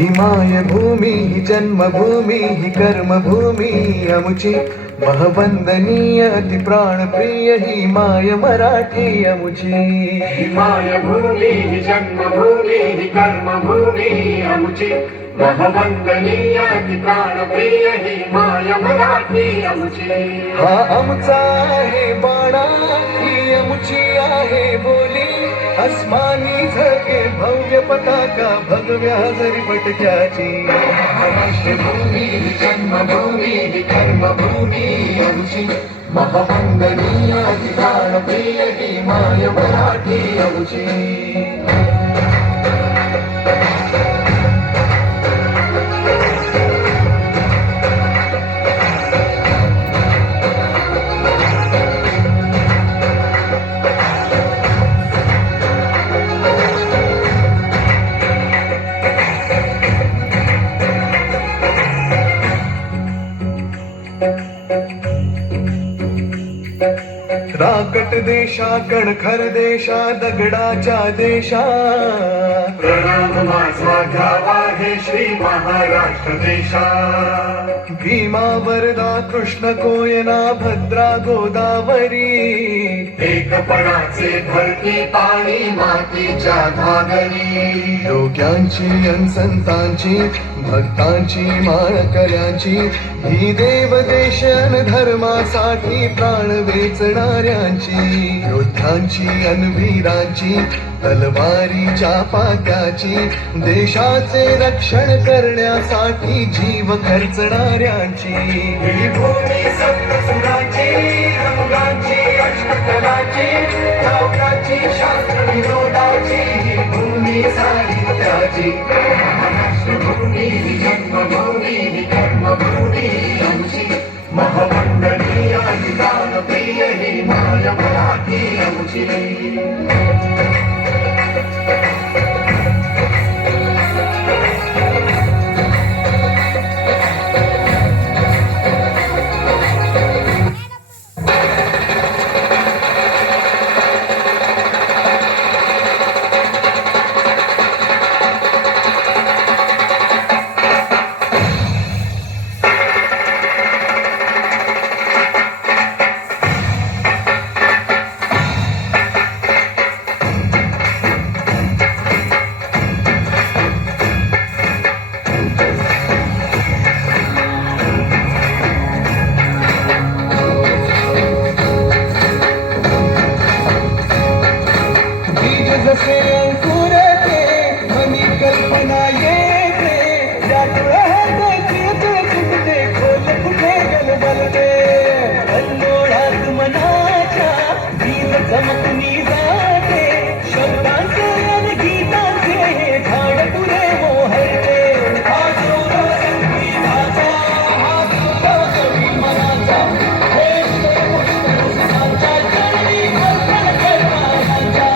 ही मायभूमी ही जन्मभूमी ही कर्मभूमी अमुची महवंदनीय अति प्राणप्रिय ही माय मराठी अमुची. ही मायभूमी ही जन्मभूमी ही कर्मभूमी अमुची महवंदनीय अति प्राणप्रिय ही माय मराठी अमुची. हा आमचा आहे बाणा ही अमुची आहे बोली अस्मानी झळके भव्य पताका भगव्या जरी पटक्याची. राष्ट्रभूमी ही जन्मभूमी ही कर्मभूमी अमुची महवंदनीय अति प्राणप्रिय ही माय मराठी अमुची. राकट देशा कणखर देशा दगडाच्या देशा प्रणाम माझा घ्यावा हे श्री महाराष्ट्र देशा. भीमा वरदा कृष्ण कोयना भद्रा गोदावरी एकपणाचे धरती पाणी मातीच्या घागरी. योग्यांची अनसंतांची भक्तांची माळकऱ्यांची ही देवदेशन धर्मासाठी प्राण वेचणाऱ्यांची योद्ध्यांची अनवीरांची तलवारीच्या पात्याची देशाचे रक्षण करण्यासाठी जीव खर्चणाऱ्यांची. ही भूमी सप्तसुराची रंगाची अष्टकलाची काव्याची शास्त्र विनोदाची ही भूमी साहित्याची. राष्ट्रभूमी ही जन्मभूमी ही कर्मभूमी आमची महवंदनीय ही प्राणप्रिय ही माय मराठी आमची. जसे अंकुरते मनी कल्पना येते त्यात रहते फुटते खोल कुठे गलबलते अल्लोळात मनाच्या दिल चमकनी जाते शब्दांचे आणि गीतांचे हे झाड तुरे मोहरते. हा जोर संगीताचा हा जोर मनाचा हे पुष्पांच्या चरणी अर्पण करणाऱ्यांचा.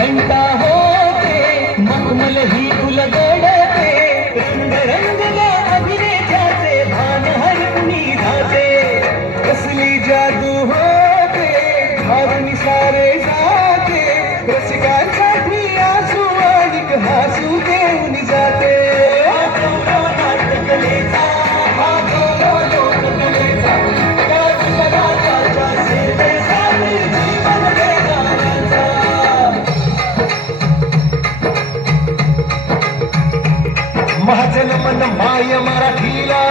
घंटा होते मखमल ही उलगडते रंग रंगला अभिनेत्याचे भान हरपुनी जाते. कसली जादू होते भावनी सारे जाते रसिकांसाठी आसू आणि हसू देऊन जाते. नाटकलेचा हा गौरव लोककलेचा सेवेसाठी जीवन देणाऱ्यांचा. माझं मन माय मराठीला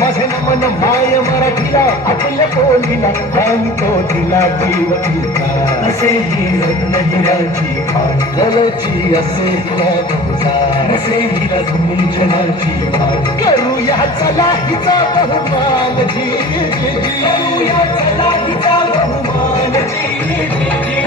माझं मन माय मराठीला आपल्या बोलीला आणि तो दिला जीव दिला. असे ही रत्न हिराची खाण गलची असे हिला तुझा असे हिला झुंजनाची भान करूया चला हिचा बहुमान जी करूया चला हिचा बहुमान जी.